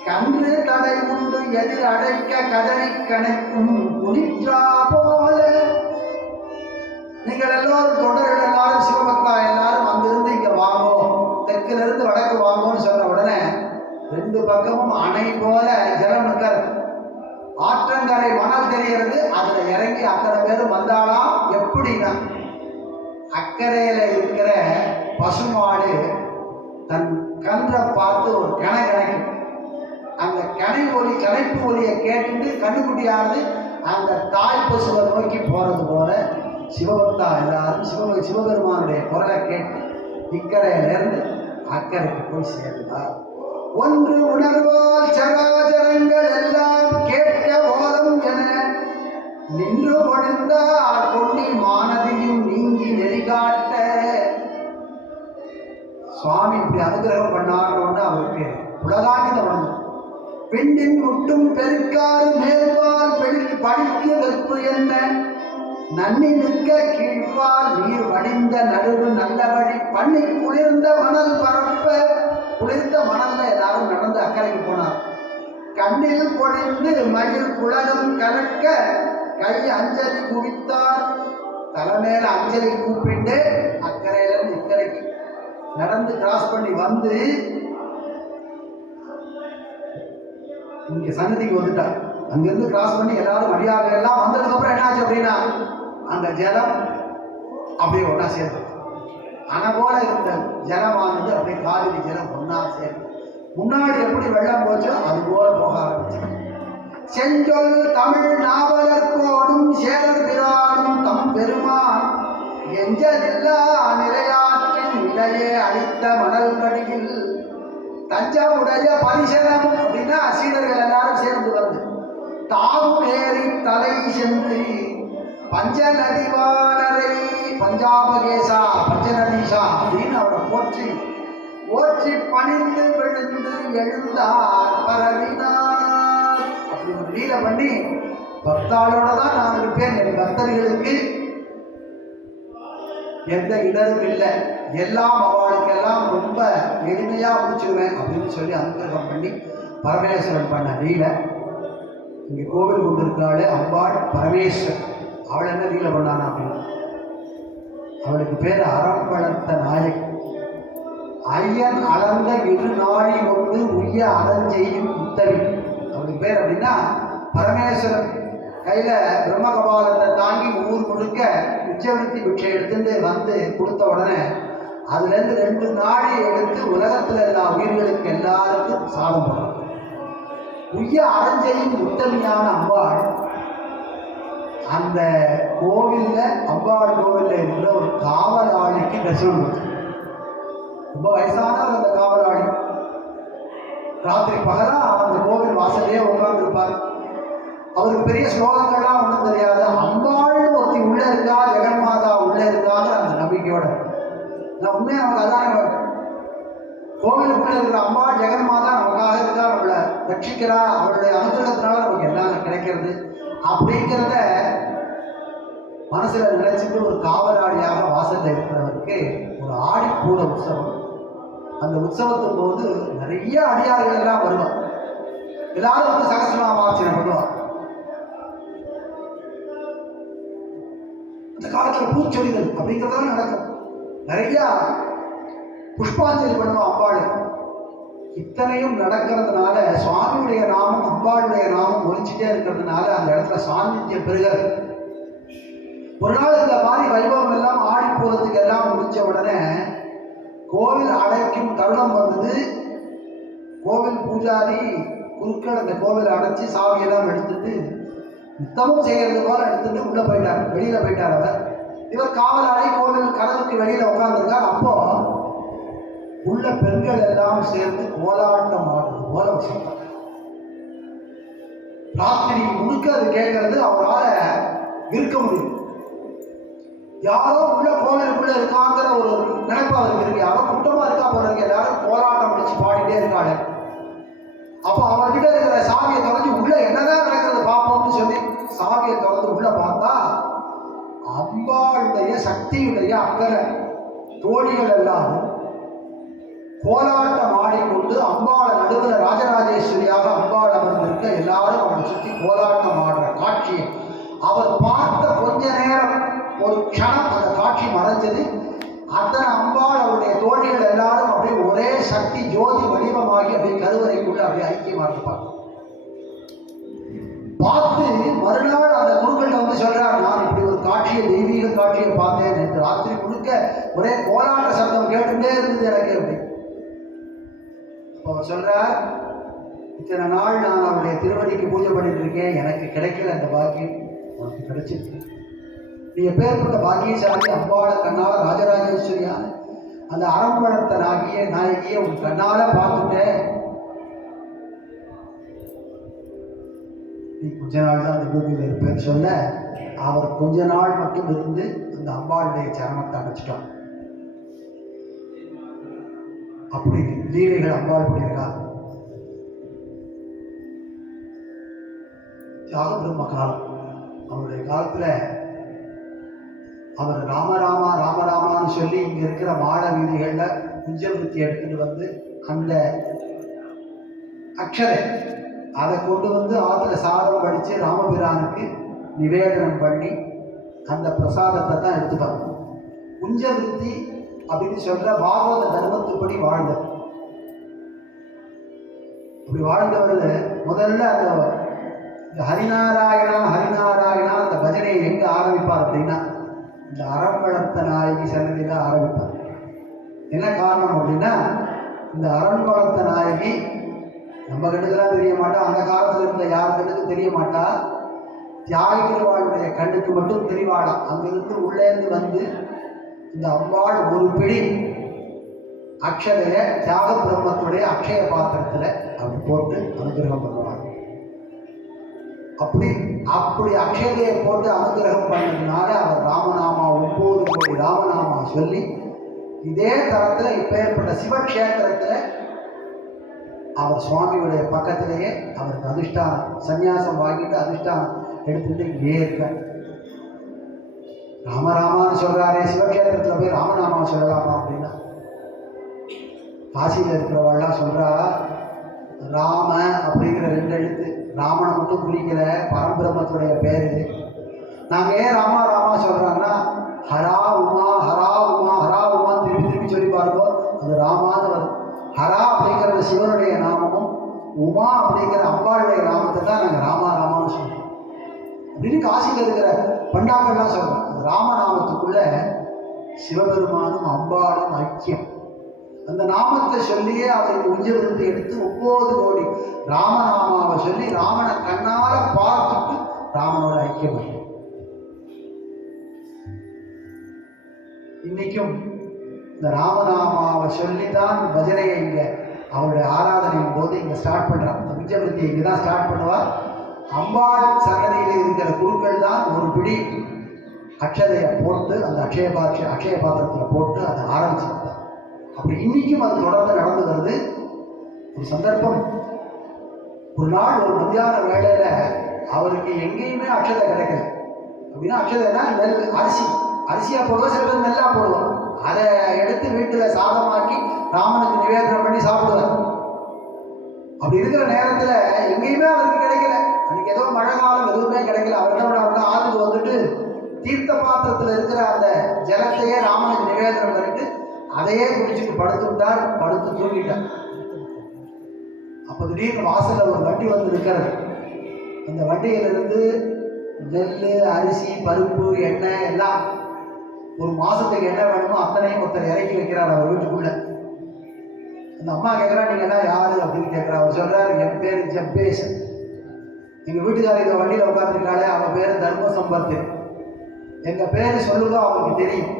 கன்று தடை உண்டு எதிர் அடைக்க கதறி கணைக்கும் குனிற்றா போல. நீங்கள் எல்லோரும் தொடர்கள் எல்லாரும் சிவபக்தா எல்லாரும் அங்கிருந்து இங்க வாங்கும், தெற்குல இருந்து வடக்கு வாங்கும்னு சொன்ன உடனே 2 பக்கமும் அணை போல ஜலம் நிற்கிறது. ஆற்றங்கரை மணல் தெரிகிறது. அதுல இறங்கி அத்தனை பேரும் வந்தாலாம். அக்கறையில இருக்கிற பசுமாடு தன் கன்றை பார்த்து ஒரு கணைக்கும். அந்த கணைப்பு ஒலியை கேட்டுட்டு கண்ணுக்குட்டியானது அந்த தாய் பசுவை நோக்கி போறது போல சிவபக்தா எல்லாரும் சிவபெருமானுடைய குரலை கேட்டு இக்கரையிலிருந்து அக்கறைக்கு போய் சேர்ந்தார். ஒன்று உணர்வால் சராச்சரங்கள் எல்லாம் கேட்க போதும் என நின்று பொழுந்தார் கொண்டி மானதியும் நீங்கி நெறிகாட்ட. சுவாமி இப்படி அனுகிரகம் பண்ணாங்க. அவருக்கு உலகாகித வந்து பெண்ணின் முட்டும் பெருக்காறு மேல்பால் படிக்கு வெப்பு என்ன நன்னி நிற்க கீழ்ப்பால் நீர் வடிந்த நடுவு நல்ல வழி பண்ணி குளிர்ந்த மணல் பரப்ப. குளிர்ந்த மணல்ல எல்லாரும் நடந்து அக்கறைக்கு போனார். கண்ணில் பொழிந்து மயில் குலகம் கலக்க கை அஞ்சலி குவித்தார். தலைமையில அஞ்சலி கூப்பிட்டு அக்கறையில இருந்து இக்கரைக்கு நடந்து கிராஸ் பண்ணி வந்து இங்க சன்னதிக்கு வந்துட்டார். அங்கிருந்து கிராஸ் பண்ணி எல்லாரும் அடியார்கள் எல்லாம் வந்ததுக்கு அப்புறம் என்னாச்சு அப்படின்னா அந்த ஜலம் அப்படியே ஒன்னா சேர்ந்து அணை போல இருந்த ஜலமானது அப்படியே காவிரி ஜலம் ஒன்னா சேர்ந்து முன்னாடி எப்படி வெள்ளம் போச்சோ அது போல போக ஆரம்பிச்சு. செஞ்சொல் தமிழ் நாவலர்கோடும் சேரர் பிரானும் தம் பெருமான் எஞ்சலில்லா நிலையாற்றின் நிலையே அளித்த மணல் கடியில் தஞ்சமுடைய பரிசனம் அப்படின்னா சீடர்கள் எல்லாரும் சேர்ந்து வந்து தாவும் ஏறி தலை சென்று பஞ்சநதிவானரை பஞ்சாபகேசா பஞ்சநதீஷா அப்படின்னு அவரை போற்றி பணிந்து விழுந்து எழுந்தார் பரவினார். அப்படி ஒரு லீலை பண்ணி பக்தாளோட தான் நான் இருப்பேன், என் பக்தர்களுக்கு எந்த இடரும் இல்லை, எல்லாம் அவளுக்கெல்லாம் ரொம்ப எளிமையா முடிச்சிருவேன் அப்படின்னு சொல்லி அனுகிரகம் பண்ணி பரமேஸ்வரன் பண்ண லீலை. இங்கே கோவில் கொண்டிருக்காளே அம்பாள் பரமேஸ்வரன், அவள் என்ன லீலை பண்ணானா அப்படின்னு அவளுக்கு பேர் அறம் வளர்த்த நாயகி. ஐயன் அளந்த இரு நாழி கொண்டு உய்ய அறஞ்செய்யும் உத்தவி அவளுக்கு பேர். அப்படின்னா பரமேஸ்வரன் கையில பிரம்மகபாலத்தை தாங்கி ஊர் முழுக்க உச்சவருத்தி பிச்சை எடுத்துட்டு வந்து கொடுத்த உடனே அதுல இருந்து 2 நாழி எடுத்து உலகத்துல எல்லா உயிர்களுக்கு எல்லாருக்கும் சாதம் பண்ணணும். உய்ய அறஞ்செய்யும் உத்தமியான அம்பாள் அந்த கோவில்ல அம்பாள் கோவில்ல இருக்கிற ஒரு காவலாளிக்கு தரிசனம் கொடுத்து. ரொம்ப வயசானவர் அந்த காவலாளி. ராத்திரி பகலா அந்த கோவில் வாசலையே உட்கார்ந்து இருப்பார். அவருக்கு பெரிய ஸ்லோகங்கள்லாம் ஒன்றும் தெரியாது. அம்பாள்னு ஒருத்தி உள்ள இருக்கா, ஜெகன்மாதா உள்ள இருக்காங்கிற அந்த நம்பிக்கையோட நான் உண்மையாக நமக்கு அதான கோவிலுக்குள்ள இருக்கிற அம்பாள் ஜெகன்மாதா நமக்காக இருக்கா, நம்மளை ரட்சிக்கிறா, அவளுடைய அனுகிரகத்தினால நமக்கு எல்லாம் கிடைக்கிறது அப்படிங்கிறத மனசுல நினைச்சிட்டு ஒரு காவலாளியாக வாசல்ல இருக்கிறவருக்கு ஒரு ஆடிப்பூர உற்சவம். அந்த உற்சவத்தின் போது நிறைய அடியார்கள் எல்லாம் வருவார். எல்லாரும் வந்து சகசிரநாமார்ச்சனை பண்ணுவார். அந்த காலத்துல பூச்சொலிகள் அப்படிங்கிறதெல்லாம் நடக்கும். நிறைய புஷ்பாஞ்சலி பண்ணுவோம் அம்பாளுக்கு. இத்தனையும் நடக்கிறதுனால சுவாமியுடைய நாமம் அம்பாளுடைய நாமம் ஒலிச்சுட்டே இருக்கிறதுனால அந்த இடத்துல சாநித்தியம் பெறுகிறது. ஒரு நாள் இந்த மாதிரி வைபவம் எல்லாம் ஆடி போறதுக்கு எல்லாம் முடிச்ச உடனே கோவில் அடைக்கும் தருணம் வந்தது. கோவில் பூஜாரி குருக்கள் அந்த கோவிலை அடைச்சி சாவியெல்லாம் எடுத்துட்டு யுத்தமும் செய்யறது போல எடுத்துட்டு உள்ள போயிட்டார், வெளியில போயிட்டார் அவர். இவர் காவலாளி கோவில் கதவுக்கு வெளியில உட்கார்ந்துருக்கார். அப்போ உள்ள பெண்கள் எல்லாம் சேர்ந்து கோலாட்டம் ஆடுறது போல விஷயம். ராத்திரி முழுக்க அது கேட்கறது அவரால் இருக்க முடியும். யாரோ உள்ள கோவிலுக்குள்ள இருக்காங்கிற ஒரு நினைப்பு அவருக்கு இருக்கு. யாரோ குற்றமா இருக்கா போல இருக்கு. எல்லாரும் கோலாட்டம் முடிச்சு பாடிட்டே இருக்காரு. அப்போ அவர்கிட்ட இருக்கிற சாவியை திறந்து உள்ள என்னதான் நடக்கிறது பார்ப்போம்னு சொல்லி சாவியை திறந்து உள்ள பார்த்தா அம்பாளுடைய சக்தியுடைய அக்கறை தோழிகள் எல்லாரும் கோலாட்டம் ஆடிக்கொண்டு அம்பாளை நடுவில் ராஜராஜேஸ்வரியாக அம்பாள் அமர்ந்திருக்க எல்லாரும் அவனை சுற்றி கோலாட்டம் ஆடுற காட்சியை அவர் பார்த்த கொஞ்ச நேரம் ஒரு க்ஷணம் அந்த காட்சி மறைஞ்சது. அத்தனை அம்பாள் அவருடைய தோழிகள் எல்லாரும் அப்படியே ஒரே சக்தி ஜோதி வடிவமாகி அப்படியே கருவறைக்குள்ள அப்படியே ஐக்கியமா இருப்பாங்க. பார்த்து மறுநாள் அந்த குருக்கள்கிட்ட வந்து சொல்றார், நான் இப்படி ஒரு காட்சியை தெய்வீக காட்சியை பார்த்தேன், நேற்று ராத்திரி முழுக்க ஒரே கோலாட்ட சப்தம் கேட்டுட்டே இருந்தது எனக்கு அப்படி. அப்போ அவர் சொல்றார், இத்தனை நாள் நான் அவருடைய திருவடிக்கு பூஜை பண்ணிட்டு இருக்கேன், எனக்கு கிடைக்கல அந்த பாக்கியம், உனக்கு கிடைச்சிருக்கு. நீ எப்பேற்பட்ட பாக்கியசாலி, அம்பாள கண்ணால ராஜராஜேஸ்வரியான அந்த அரம்பழத்த நாயகியை உன் கண்ணால பார்த்துட்டேன். நீ கொஞ்ச நாள் தான் அந்த பூமியில் இருப்பேன்னு சொல்ல, அவர் கொஞ்ச நாள் மட்டும் இருந்து அந்த அம்பாளுடைய சரணத்தை அடைச்சிட்டார். அப்படி லீலைகள் அம்பாள் பண்ணியிருக்காங்க. தியாக பிரம்ம காலம், அவருடைய காலத்துல அவர் ராமராமா ராமராமான்னு சொல்லி இங்க இருக்கிற மாட வீதிகள்ல குஞ்சவிருத்தி எடுத்துட்டு வந்து அந்த அக்ஷரை அதை கொண்டு வந்து ஆற்றுல சாதம் படித்து ராமபிரானுக்கு நிவேதனம் பண்ணி அந்த பிரசாதத்தை தான் எடுத்துப்பாங்க. குஞ்சவிருத்தி அப்படின்னு சொல்ற பாகவத தர்மத்துப்படி வாழ்ந்தவர். அப்படி வாழ்ந்தவர் முதல்ல அந்த ஹரிநாராயணா ஹரிநாராயணா அந்த பஜனையை எங்க ஆரம்பிப்பார் அப்படின்னா இந்த அரண்வளர்த்த நாயகி சன்னதியில ஆரம்பிப்பார். என்ன காரணம் அப்படின்னா இந்த அரண்வளர்த்த நாயகி நம்ம கண்ணுக்கெல்லாம் தெரிய மாட்டா, அந்த காலத்துல இருந்த யார் கண்ணுக்கு தெரிய மாட்டா, தியாகிகளுடைய கண்ணுக்கு மட்டும் தெரியவாளாம். அங்கிருந்து உள்ளேருந்து வந்து இந்த அம்பாள் ஒரு பிடி அக்ஷதைய தியாக பிரம்மத்துடைய அக்ஷய பாத்திரத்துல அப்படி போட்டு அனுகிரகம் பண்ணுவாங்க. அப்படி அக்ஷதையை போட்டு அனுகிரகம் பண்ணதுனால அவர் ராமநாமா 9 கோடி ராமநாமா சொல்லி இதே தரத்துல இப்பேற்பட்ட சிவக்ஷேத்திரத்துல அவர் சுவாமியுடைய பக்கத்திலேயே அவருக்கு அதிஷ்டானம் சன்னியாசம் வாங்கிட்டு அதிஷ்டானம் எடுத்துட்டு இங்கே இருக்க. ராமராமான்னு சொல்றாரே, சிவக்ஷேத்திரத்துல போய் ராமநாமா சொல்லலாமா அப்படின்னா காசியில் இருக்கிறவாள்லாம் சொல்றா, ராம அப்படிங்கிற 2 எழுத்து, ராமனை மட்டும் குறிக்கிற பரம்பிரம்மத்துடைய பேரு. நாங்கள் ஏன் ராமா ராமா சொல்றாங்கன்னா ஹரா உமா ஹரா உமா ஹரா உமா திருப்பி திருப்பி சொல்லி பாருங்க, அது ராமான்னு வரும். ஹரா அப்படிங்கிற சிவனுடைய நாமமும் உமா அப்படிங்கிற அம்பாளுடைய நாமத்தை தான் நாங்கள் ராமா ராமான்னு சொல்றோம் அப்படின்னு காசியில் இருக்கிற பண்டாக்கள்லாம் சொல்றோம். அந்த ராமநாமத்துக்குள்ள சிவபெருமானும் அம்பாளும் ஐக்கியம். அந்த நாமத்தை சொல்லியே அவருக்கு உஞ்சவிருத்தி எடுத்து 9 கோடி ராமநாமாவை சொல்லி ராமனை கண்ணால பார்த்துட்டு ராமனோட ஐக்கியம். இன்னைக்கும் இந்த ராமநாமாவை சொல்லி தான் பஜனையை இங்கே அவருடைய ஆராதனையின் போது இங்கே ஸ்டார்ட் பண்ணுறான். இந்த உஞ்சவிருத்தியை இங்கே தான் ஸ்டார்ட் பண்ணுவார். அம்பாள் சன்னதியில் இருக்கிற குருக்கள் தான் ஒரு பிடி அக்ஷதையை போட்டு அந்த அக்ஷய பாத்திரத்தில் போட்டு அதை ஆரம்பிச்சிருந்தார். அப்படி இன்னைக்கும் அது தொடர்ந்து நடந்து வருது. ஒரு சந்தர்ப்பம், ஒரு நாள் ஒரு மத்தியான வேளையில அவருக்கு எங்கேயுமே அக்ஷதை கிடைக்கல. அப்படின்னா அக்ஷதைனா நெல் அரிசியா போடுவோம், சில பேர் நெல்லா போடுவோம். அதை எடுத்து வீட்டில் சாதமாக்கி ராமனுக்கு நிவேதனம் பண்ணி சாப்பிடுவார். அப்படி இருக்கிற நேரத்தில் எங்கேயுமே அவருக்கு கிடைக்கல. அன்னைக்கு ஏதோ மழை காலம், எதுவுமே கிடைக்கல. அவர் என்ன பண்ணாருன்னா ஆற்றுக்கு வந்துட்டு தீர்த்த பாத்திரத்தில் இருக்கிற அந்த ஜலத்தையே ராமனுக்கு நிவேதனம் பண்ணிட்டு அதையே குடிச்சுட்டு படுத்துட்டார். படுத்து தூங்கிட்டார். அப்போ திடீர்னு வாசல்ல ஒரு வண்டி வந்து இருக்கிறது. அந்த வண்டியிலிருந்து நெல் அரிசி பருப்பு எண்ணெய் எல்லாம் ஒரு மாசத்துக்கு என்ன வேணுமோ அத்தனையும் ஒருத்தர் இறக்கி வைக்கிறார் அவர் வீட்டுக்குள்ள. அந்த அம்மா கேட்குறா, நீங்க எல்லாம் யாரு அப்படின்னு கேட்குறா. அவர் சொல்றாரு, என் பேர் ஜப்பேஷ், எங்க வீட்டுக்காரர் இந்த வண்டியில உட்காந்துருக்காளே அவ பேரு தர்ம சம்பத்து, எங்க பேரு சொல்லுதோ அவருக்கு தெரியும்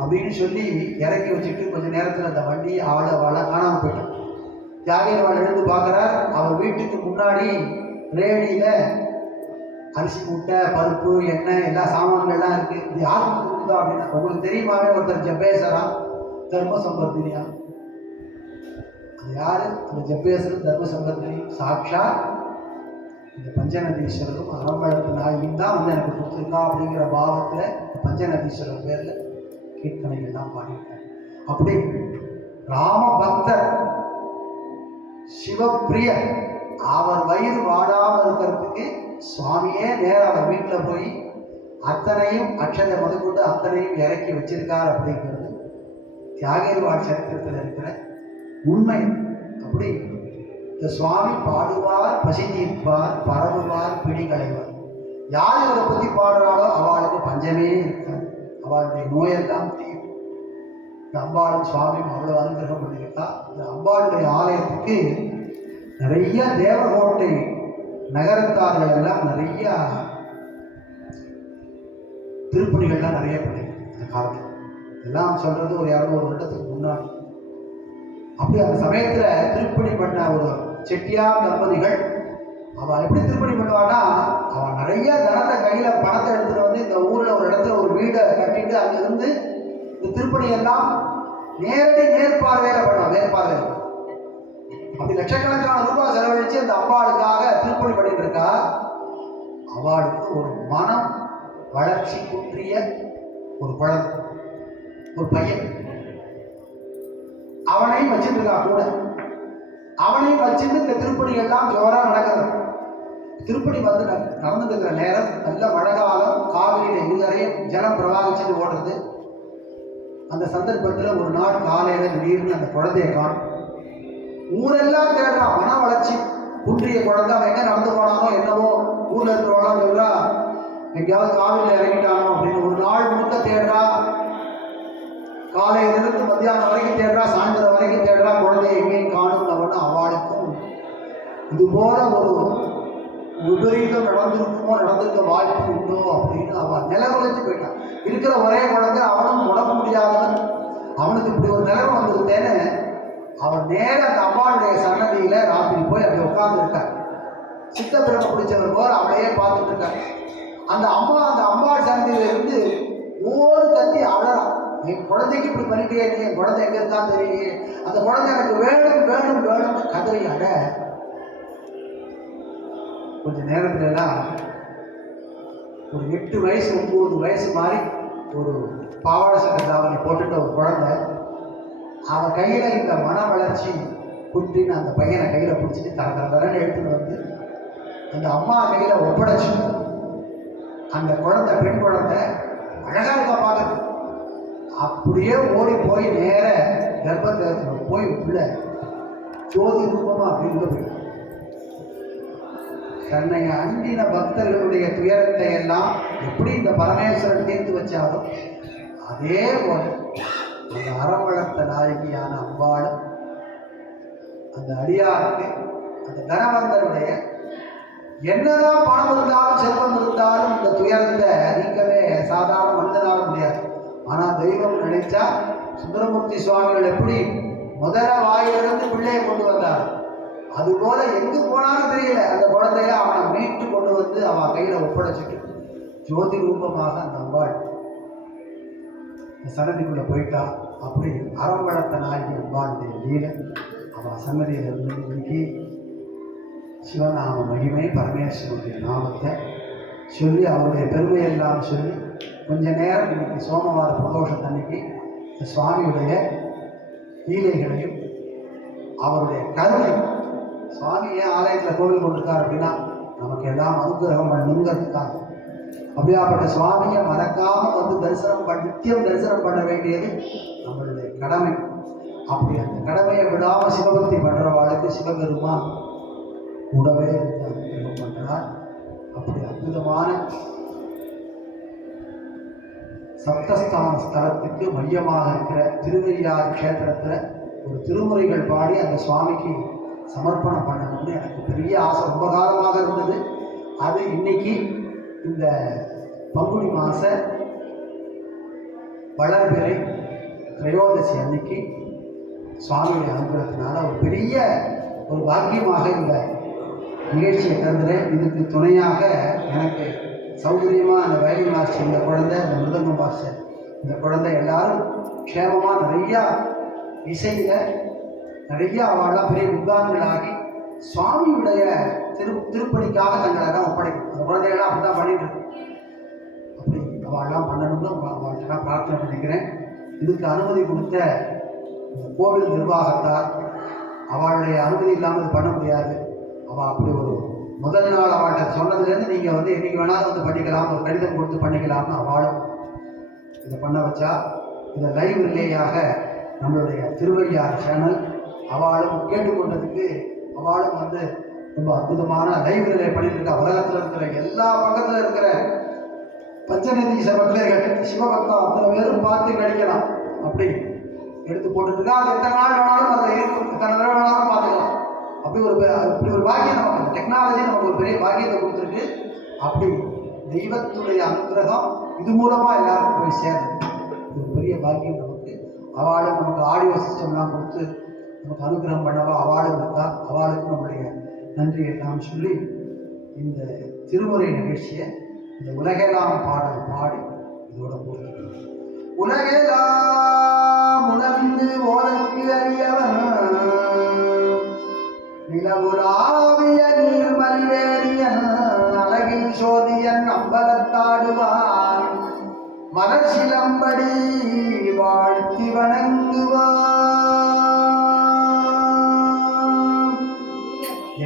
அப்படின்னு சொல்லி இறக்கி வச்சுட்டு கொஞ்ச நேரத்தில் அந்த வண்டி அவளை காணாமல் போயிட்டான். தியாகியவாள் எழுந்து பார்க்குறார். அவர் வீட்டுக்கு முன்னாடி ரேடியில அரிசி மூட்டை பருப்பு எண்ணெய் எல்லா சாமான்கள்லாம் இருக்கு. இது யாருக்கு கொடுக்குதா அப்படின்னா, உங்களுக்கு தெரியுமாவே ஒருத்தர் ஜப்பேசரா தர்ம சம்பர்த்தினியா. அது யாரு? அந்த ஜப்பேசரும் தர்ம சம்பர்த்தினியும் சாட்சா இந்த பஞ்சநதீஸ்வரரும் அரம்பழத்து நாயும் தான் வந்து எனக்கு கொடுத்துருக்கா அப்படிங்கிற பாவத்தில் பஞ்சநதீஸ்வரர் பேர்ல கீர்த்தனைகள்லாம் பாடியிருக்காங்க. அப்படி ராம பக்தர் சிவப்பிரிய அவர் வயிறு வாடாமல் இருக்கிறதுக்கு சுவாமியே நேர அவர் வீட்டில் போய் அத்தனையும் அக்ஷதை முதற்கொண்டு அத்தனையும் இறக்கி வச்சிருக்கார் அப்படிங்கிறது தியாகேர்வாள் சரித்திரத்தில் இருக்கிற உண்மை. அப்படி இந்த சுவாமி பாடுவார், பசி தீர்ப்பார், பரவுவார், பிடி களைவார். யார் இவரை பற்றி பாடுறாளோ அவளுக்கு பஞ்சமே இருக்காது. அவளுடைய நோயெல்லாம் தீரும். இந்த அம்பாளும் சுவாமியும் அவ்வளோ அனுகிரகம் பண்ணியிருக்கா. இந்த அம்பாளுடைய ஆலயத்துக்கு நிறைய தேவகோட்டை நகரத்தார்கள் எல்லாம் நிறைய திருப்பணிகள்லாம் நிறைய பண்ணியிருக்கு அந்த காலத்தில். எல்லாம் சொல்றது ஒரு 200 வருடத்துக்கு முன்னாடி. அப்படி அந்த சமயத்தில் திருப்பணி பண்ண ஒரு செட்டியார் தம்பதிகள் அவள் எப்படி திருப்பணி பண்ணுவான்னா, அவன் நிறைய தனத்தை கையில் பணத்தை எடுத்துகிட்டு வந்து இந்த ஊரில் ஒரு இடத்துல ஒரு வீடை கட்டிட்டு அங்கிருந்து இந்த திருப்பணியெல்லாம் நேரடி நேர்பார்வையில் பண்ணுவான். மேற்பார்வையில் அப்படி லட்சக்கணக்கான ரூபாய் செலவழித்து அந்த அம்பாளுக்காக திருப்பணி பண்ணிட்டு இருக்கா. அவளுக்கு ஒரு மனம் வளர்ச்சி குன்றிய ஒரு குழந்தை, ஒரு பையன், அவனையும் வச்சுட்டு இருக்கா கூட. அவனையும் வச்சுட்டு இந்த திருப்பணிகள்லாம் ஜோரா நடக்குது. திருப்பணி வந்து நடந்துட்டு இருக்கிற நேரம் நல்ல மழை காலம், காவிரியில இருகரையும் ஜலம் பிரவாகிச்சுட்டு ஓடுறது. அந்த சந்தர்ப்பத்தில் ஒரு நாள் காலையில திடீர்னு அந்த குழந்தைய காணும். ஊரெல்லாம் தேடுறான். மன வளர்ச்சி குன்றிய குழந்தை. அவன் எங்க நடந்து போனானோ என்னவோ, ஊர்ல இருக்கிறவங்களாம் சொல்றா எங்கேயாவது காவிரியில் இறங்கிட்டானோ அப்படின்னு. ஒரு நாள் முழுக்க தேடுறா. காலையிலிருந்து மத்தியானம் வரைக்கும் தேடுறா, சாயந்தரம் வரைக்கும் தேடுறா. குழந்தைய எங்கேயும் காணும். அவனு அவளுக்கும் இது போல ஒரு விபரீதம் நடந்திருக்க வாய்ப்பு உண்டோ அப்படின்னு அவன் நிலவழிச்சு போயிட்டான். இருக்கிற ஒரே குழந்தை, அவனும் உடம்பு முடியாதவன், அவனுக்கு இப்படி ஒரு நிலவு வந்திருந்தேன்னு அவன் நேர அந்த அம்பாளுடைய சன்னதியில ராத்திரி போய் அப்படி உட்கார்ந்து இருக்கார். சித்தப்பிரம பிடிச்சவர் போல அவளையே பார்த்துட்டு இருக்கார். அந்த அம்பாள் சன்னதியில இருந்து ஓடு கத்தி அழறான். என் குழந்தைக்கு இப்படி பண்ணிட்டே, நீ என் குழந்தை எங்க இருக்கான்னு தெரியலையே, அந்த குழந்தை எனக்கு வேணும் வேணும் வேணும்னு கதறி அட. கொஞ்ச நேரத்துல எல்லாம் ஒரு 8 வயசு 9 வயசு மாதிரி ஒரு பாவாடை சட்டை தாவணி போட்டுட்ட ஒரு குழந்தை, அவன் கையில இந்த மன வளர்ச்சி குட்டின்னு அந்த பையனை கையில பிடிச்சிட்டு தரன்னு எடுத்துட்டு வந்து அந்த அம்மா கையில ஒப்படைச்சு, அந்த குழந்தை பெண் குழந்தை அழகா இருக்கா பார்க்க, அப்படியே ஓடி போய் நேர கர்ப்பத்தில் போய் உள்ள ஜோதி ரூபமா அப்படின்னு போயிடும். தன்னை அண்டின பக்தர்களுடைய துயரத்தை எல்லாம் எப்படி இந்த பரமேஸ்வரன் தீர்த்து வச்சாலும் அதே போல அந்த அறம் வளர்த்த நாயகியான அம்பாளும் அந்த அடியாருக்கு அந்த தனவந்தனுடைய என்னதான் பணம் இருந்தாலும் செல்வம் இருந்தாலும் இந்த துயரத்தை நீக்கவே சாதாரண மனிதனால முடியாது. ஆனால் தெய்வம் நினைச்சா சுந்தரமூர்த்தி சுவாமிகள் எப்படி முதல வாயிலிருந்து பிள்ளையை கொண்டு வந்தார், அதுபோல எங்கு போனாலும் தெரியல அந்த குழந்தைய அவனை மீட்டு கொண்டு வந்து அவன் கையில ஒப்படைச்சிட்டு ஜோதி ரூபமாக அந்த அம்பாள் சன்னதிக்குள்ள போயிட்டா. அப்படி அறம் வளர்த்த நாயகி அம்பாளுடைய லீலை அவன் சன்னதியிலிருந்து இன்னைக்கு சிவநாம மகிமை பரமேஸ்வருடைய நாமத்தை சொல்லி அவருடைய பெருமையெல்லாம் சொல்லி கொஞ்ச நேரம் இன்னைக்கு சோமவார பிரதோஷத்தன்னைக்கு சுவாமியுடைய லீலைகளையும் அவருடைய கருணை, சுவாமி ஏன் ஆலயத்தில் கோவில் கொண்டிருக்கார் அப்படின்னா நமக்கு எல்லாம் அனுகிரகம் பண்ணணுங்கிறதுக்காக. அப்படியாப்பட்ட சுவாமியை மறக்காம வந்து நித்தியம் தரிசனம் பண்ண வேண்டியது நம்மளுடைய கடமை. அப்படி அந்த கடமையை விடாம சிவபக்தி பண்றவாளுக்கு சிவபெருமான் கூடவே அனுகிரகம் பண்றார். அப்படி அற்புதமான சப்தஸ்தான ஸ்தலத்துக்கு மையமாக இருக்கிற திருவையாறு கஷேத்திரத்தில் ஒரு திருமுறைகள் பாடி அந்த சுவாமிக்கு சமர்ப்பணம் பண்ணணும்னு எனக்கு பெரிய ஆசை ரொம்ப காலமாக இருந்தது. அது இன்னைக்கு இந்த பங்குனி மாச வளர்பிறை திரையோதசி அன்னைக்கு சுவாமியுடைய அனுகிரகத்தினால ஒரு பெரிய ஒரு பாக்கியமாக இந்த நிகழ்ச்சியை தந்துறேன். இதுக்கு துணையாக எனக்கு சௌகரியமாக அந்த வயலின் மாஸ்டர் இந்த குழந்தை, அந்த மிருதங்க மாஸ்டர் இந்த குழந்தை எல்லாரும் க்ஷேமமாக நிறையா இசையில் நிறைய அவள்லாம் பெரிய வித்வான்களாகி சுவாமியுடைய திருப்பணிக்காக தங்களை தான் ஒப்படைக்கும். அந்த குழந்தைகள்லாம் அப்படி தான் பண்ணிட்டு இருக்கு. அப்படி அவள்லாம் பண்ணணும்னு அவள்கிட்ட நான் பிரார்த்தனை பண்ணிக்கிறேன். இதுக்கு அனுமதி கொடுத்த இந்த கோவில் நிர்வாகத்தார், அவளுடைய அனுமதி இல்லாமல் இது பண்ண முடியாது. அவள் அப்படி ஒரு முதல் நாள் அவள்கிட்ட சொன்னதுலேருந்து நீங்கள் வந்து என்றைக்கு வேணாலும் வந்து பண்ணிக்கலாம், ஒரு கடிதம் கொடுத்து பண்ணிக்கலாம்னு அவளும் இதை பண்ண வச்சா. இதை லைவ் ரிலேயாக நம்மளுடைய திருவையார் சேனல் அவளும் கேட்டுக்கொண்டதுக்கு அவளும் வந்து ரொம்ப அற்புதமான லைவ் ரிலே பண்ணிட்டு இருக்கா. உலகத்தில் இருக்கிற எல்லா பக்கத்தில் இருக்கிற பஞ்சநதி பக்தர்கள் சிவபக்தம் அத்தனை பேரும் பார்த்து கழிக்கலாம். அப்படி எடுத்து போட்டுட்டு அது எத்தனை நாள் வேணாலும் அதில் இருக்கும், எத்தனை தடவை வேணாலும் பார்த்துக்கலாம். அப்படி ஒரு பாக்கியம் நமக்கு டெக்னாலஜி நமக்கு ஒரு பெரிய பாக்கியத்தை கொடுத்துருக்கு. அப்படி தெய்வத்துடைய அனுகிரகம் இது மூலமாக எல்லாருக்கும் போய் சேரும். ஒரு பெரிய பாக்கியம் நமக்கு. அவாளும் நமக்கு ஆடியோ சிஸ்டம்லாம் கொடுத்து நமக்கு அனுகிரகம் பண்ணவா அவாளும் இருக்கா. அவாளுக்கும் நம்முடைய நன்றி எல்லாம் சொல்லி இந்த திருமுறை நிகழ்ச்சியை இந்த உலகெல்லாம் பாடல் பாடி இதோட போகிறோம். உலகெல்லாம் உணர்ந்து ஓதற்கு அறியவன் நிலவுலாவிய நீர்மலிவேரியன் அழகில் சோதியன் அம்பலத்தாடுவான் மலர் சிலம்படி வாழ்த்தி வணங்குவான்.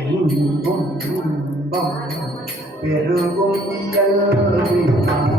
எங்கும் இன்பம் பெருகும் இயல்பினான்